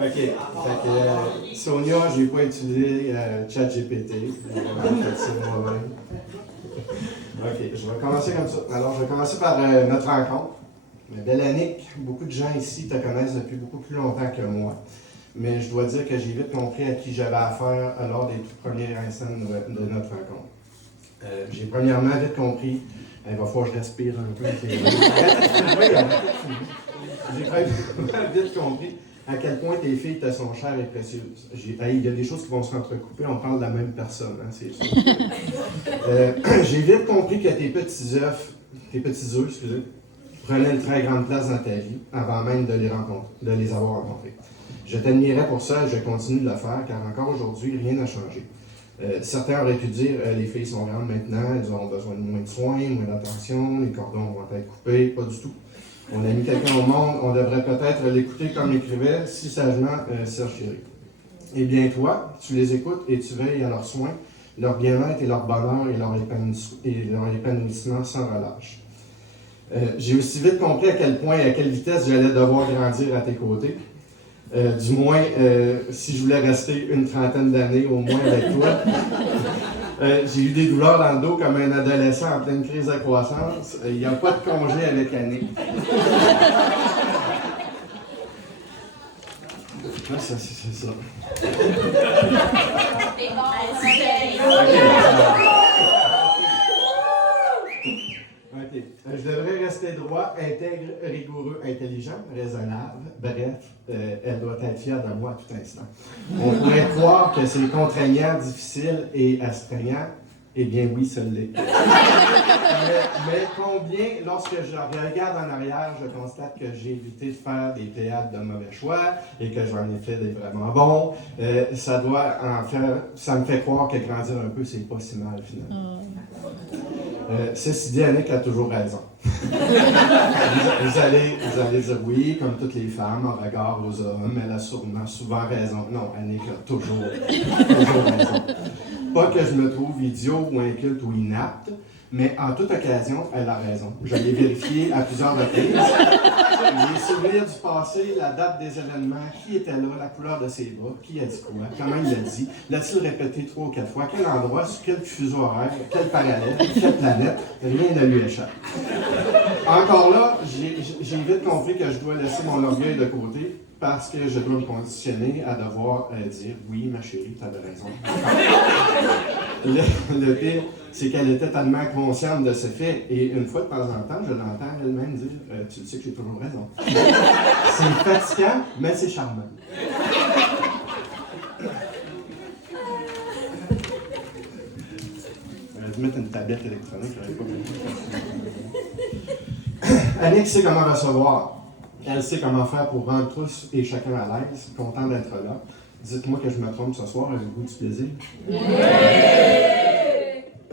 OK. Fait que, Sonia, j'ai pas utilisé ChatGPT. J'ai vraiment fait ça moi-même. OK, je vais commencer comme ça. Alors, je vais commencer par notre rencontre. Belle Annick, beaucoup de gens ici te connaissent depuis beaucoup plus longtemps que moi. Mais je dois dire que j'ai vite compris à qui j'avais affaire lors des tout premiers instants de notre rencontre. J'ai premièrement vite compris, il va falloir que je respire un peu. J'ai vraiment vite compris à quel point tes filles te sont chères et précieuses. Il y a des choses qui vont se entrecouper, on parle de la même personne, hein, c'est sûr. J'ai vite compris que tes petits œufs, excusez, prenaient une très grande place dans ta vie avant même de les avoir rencontrés. Je t'admirais pour ça et je continue de le faire car encore aujourd'hui, rien n'a changé. Certains auraient pu dire les filles sont grandes maintenant, elles auront besoin de moins de soins, moins d'attention, les cordons vont être coupés, pas du tout. On a mis quelqu'un au monde, on devrait peut-être l'écouter comme écrivait si sagement Serge Chéry. Eh bien toi, tu les écoutes et tu veilles à leurs soins, leur bien-être et leur bonheur et leur épanouissement sans relâche. J'ai aussi vite compris à quel point et à quelle vitesse j'allais devoir grandir à tes côtés. Du moins, si je voulais rester une trentaine d'années au moins avec toi. J'ai eu des douleurs dans le dos comme un adolescent en pleine crise de croissance. Il n'y a pas de congé avec Annick. Ah, ça, c'est ça. OK. Je devrais rester droit, intègre, rigoureux, intelligent, raisonnable. Bref, elle doit être fière de moi à tout instant. On pourrait croire que c'est contraignant, difficile et astreignant. Eh bien oui, ça l'est. mais combien, lorsque je regarde en arrière, je constate que j'ai évité de faire des théâtres de mauvais choix et que j'en ai fait des vraiment bons. Ça me fait croire que grandir un peu, c'est pas si mal finalement. Ceci dit, Annick a toujours raison. vous allez dire oui, comme toutes les femmes, en regard aux hommes, elle a souvent raison. Non, Annick a toujours raison. Pas que je me trouve idiot ou inculte ou inapte, mais en toute occasion, elle a raison. Je l'ai vérifié à plusieurs reprises. Les souvenirs du passé, la date des événements, qui était là, la couleur de ses bras, qui a dit quoi, comment il l'a dit, l'a-t-il répété 3 ou 4 fois, quel endroit, sur quel fuseau horaire, quel parallèle, quelle planète, rien ne lui échappe. Encore là, j'ai vite compris que je dois laisser mon orgueil de côté parce que je dois me conditionner à devoir dire « Oui, ma chérie, tu avais raison. » Le pire, c'est qu'elle était tellement consciente de ce fait, et une fois de temps en temps, je l'entends elle-même dire « Tu le sais que j'ai toujours raison. » C'est fatigant, mais c'est charmant. Je vais mettre une tablette électronique, j'aurais pas compris. Annick sait comment recevoir. Elle sait comment faire pour rendre tous et chacun à l'aise, content d'être là. Dites-moi que je me trompe ce soir, avez-vous du plaisir? Oui!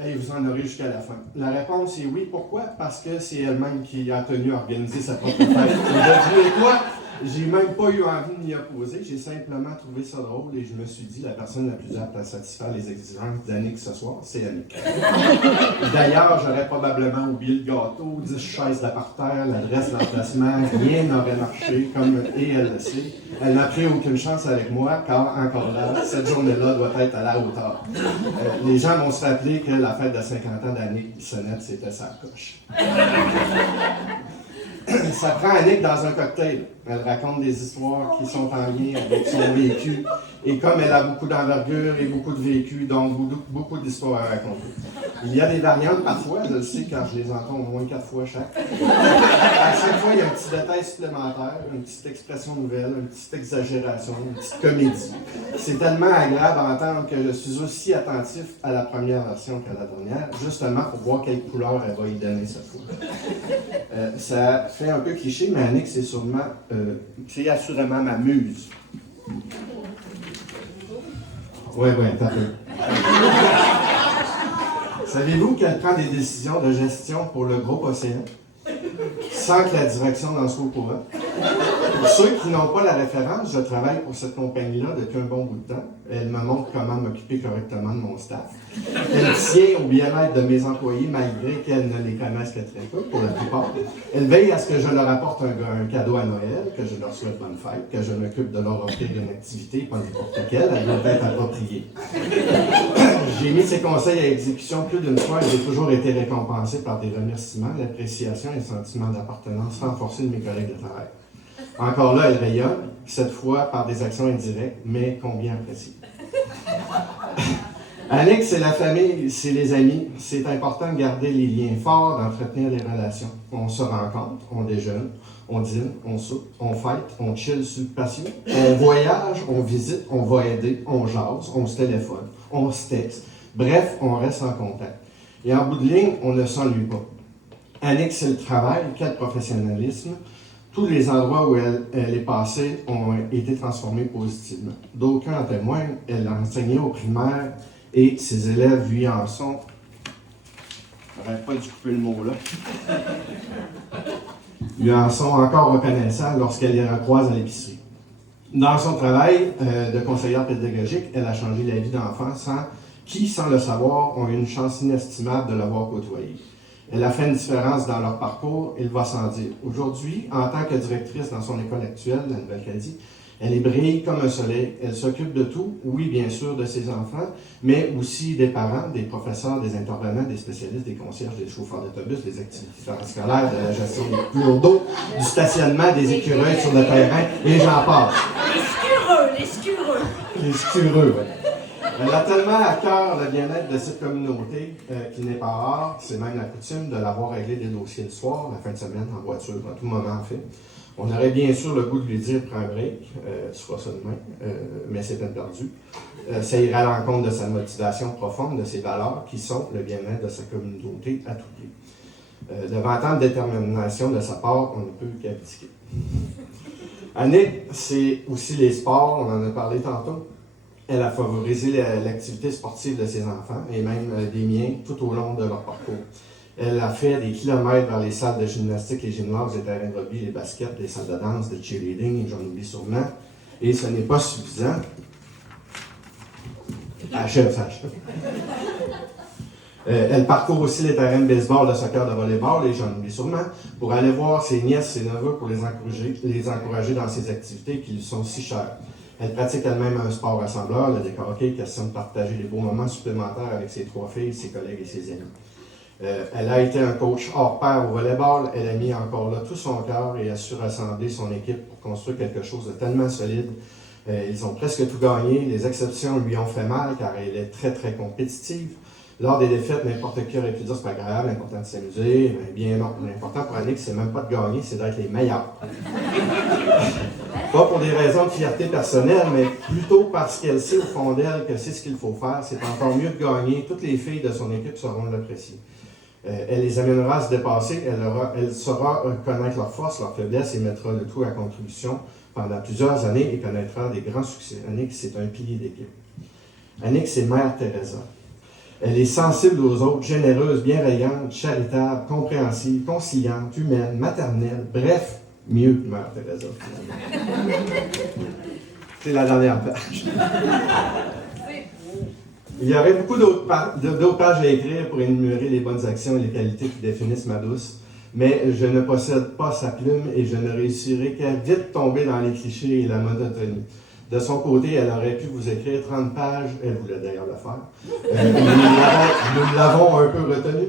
Et vous en aurez jusqu'à la fin. La réponse est oui. Pourquoi? Parce que c'est elle-même qui a tenu à organiser sa propre fête. Et moi, j'ai même pas eu envie de m'y opposer. J'ai simplement trouvé ça drôle et je me suis dit, la personne la plus apte à satisfaire les exigences d'Annick ce soir, c'est Annick. D'ailleurs, j'aurais probablement oublié le gâteau, 10 chaises de parterre, l'adresse d'emplacement, rien n'aurait marché, et elle le sait. Elle n'a pris aucune chance avec moi, car encore là, cette journée-là doit être à la hauteur. Les gens vont se rappeler que la fête de 50 ans d'Annick Bissonnette, c'était sa coche. Ça prend Annick dans un cocktail. Elle raconte des histoires qui sont en lien avec son vécu. Et comme elle a beaucoup d'envergure et beaucoup de vécu, donc beaucoup d'histoires à raconter. Il y a des variantes parfois, je le sais car je les entends au moins 4 fois chaque. À chaque fois, il y a un petit détail supplémentaire, une petite expression nouvelle, une petite exagération, une petite comédie. C'est tellement agréable à entendre que je suis aussi attentif à la première version qu'à la dernière, justement pour voir quelle couleur elle va y donner cette fois. Ça fait un peu cliché, mais Annick, c'est assurément ma muse. Oui, t'as peu. Savez-vous qu'elle prend des décisions de gestion pour le groupe Océan sans que la direction n'en soit au courant? Pour ceux qui n'ont pas la référence, je travaille pour cette compagnie-là depuis un bon bout de temps. Elle me montre comment m'occuper correctement de mon staff. Elle tient au bien-être de mes employés malgré qu'elle ne les connaisse que très peu, pour la plupart. Elle veille à ce que je leur apporte un cadeau à Noël, que je leur souhaite bonne fête, que je m'occupe de leur offrir une activité, pas n'importe laquelle, elle doit être appropriée. J'ai mis ces conseils à exécution plus d'une fois et j'ai toujours été récompensé par des remerciements, l'appréciation et le sentiment d'appartenance renforcé de mes collègues de travail. Encore là, elle rayonne, cette fois par des actions indirectes, mais combien appréciées. Annick, c'est la famille, c'est les amis. C'est important de garder les liens forts, d'entretenir les relations. On se rencontre, on déjeune, on dîne, on soupe, on fête, on chill sur le patio, on voyage, on visite, on va aider, on jase, on se téléphone, on se texte. Bref, on reste en contact. Et en bout de ligne, on ne s'ennuie pas. Annick, c'est le travail, quel professionnalisme. Tous les endroits où elle est passée ont été transformés positivement. D'aucuns en témoignent, elle a enseigné au primaire et ses élèves lui en sont. J'arrête pas de couper le mot là. Lui en sont encore reconnaissants lorsqu'elle les recroise à l'épicerie. Dans son travail de conseillère pédagogique, elle a changé la vie d'enfants qui, sans le savoir, ont eu une chance inestimable de l'avoir côtoyée. Elle a fait une différence dans leur parcours, il va sans dire. Aujourd'hui, en tant que directrice dans son école actuelle, la Nouvelle-Acadie, elle brille comme un soleil. Elle s'occupe de tout, oui, bien sûr, de ses enfants, mais aussi des parents, des professeurs, des intervenants, des spécialistes, des concierges, des chauffeurs d'autobus, des activités scolaires, de la gestion des cours d'eau, du stationnement, des écureuils sur le terrain, et j'en passe. Les scureux. Les scureux, oui. Elle a tellement à cœur le bien-être de cette communauté qu'il n'est pas rare, c'est même la coutume, de l'avoir réglé des dossiers le soir, la fin de semaine, en voiture, à tout moment en fait. On aurait bien sûr le goût de lui dire « prends un break », tu feras ça demain, mais c'est peine perdue. Ça irait à l'encontre de sa motivation profonde, de ses valeurs qui sont le bien-être de sa communauté à tout prix. Devant tant de détermination de sa part, on ne peut qu'abdiquer. Annick, c'est aussi les sports, on en a parlé tantôt. Elle a favorisé l'activité sportive de ses enfants et même des miens tout au long de leur parcours. Elle a fait des kilomètres vers les salles de gymnastique, les gymnases, les terrains de rugby, les baskets, les salles de danse, de cheerleading, et j'en oublie sûrement. Et ce n'est pas suffisant. Achève. Elle parcourt aussi les terrains de baseball, de soccer, de volleyball, et j'en oublie sûrement, pour aller voir ses nièces, ses neveux, pour les encourager dans ces activités qui lui sont si chères. Elle pratique elle-même un sport rassembleur, le deck hockey, question de partager des beaux moments supplémentaires avec ses 3 filles, ses collègues et ses amis. Elle a été un coach hors pair au volleyball. Elle a mis encore là tout son cœur et a su rassembler son équipe pour construire quelque chose de tellement solide. Ils ont presque tout gagné. Les exceptions lui ont fait mal car elle est très, très compétitive. Lors des défaites, n'importe qui aurait pu dire c'est pas grave, l'important c'est de s'amuser. Mais bien non, l'important pour Annick, c'est même pas de gagner, c'est d'être les meilleurs. Pas pour des raisons de fierté personnelle, mais plutôt parce qu'elle sait au fond d'elle que c'est ce qu'il faut faire. C'est encore mieux de gagner. Toutes les filles de son équipe sauront l'apprécier. Elle les amènera à se dépasser. Elle saura connaître leurs forces, leurs faiblesses et mettra le tout à contribution pendant plusieurs années et connaîtra des grands succès. Annick, c'est un pilier d'équipe. Annick, c'est Mère Teresa. Elle est sensible aux autres, généreuse, bienveillante, charitable, compréhensive, conciliante, humaine, maternelle, bref, mieux que Mère Teresa. C'est la dernière page. Il y aurait beaucoup d'autres pages à écrire pour énumérer les bonnes actions et les qualités qui définissent ma douce, mais je ne possède pas sa plume et je ne réussirai qu'à vite tomber dans les clichés et la monotonie. De son côté, elle aurait pu vous écrire 30 pages, elle voulait d'ailleurs le faire. Nous l'avons un peu retenu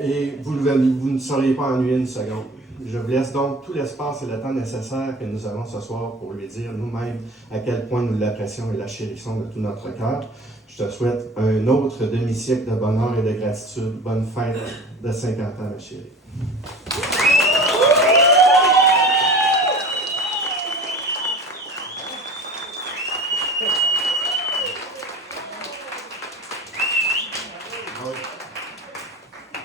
et vous ne seriez pas ennuyé une seconde. Je vous laisse donc tout l'espace et le temps nécessaire que nous avons ce soir pour lui dire nous-mêmes à quel point nous l'apprécions et la chérissons de tout notre cœur. Je te souhaite un autre demi-siècle de bonheur et de gratitude. Bonne fête de 50 ans, ma chérie.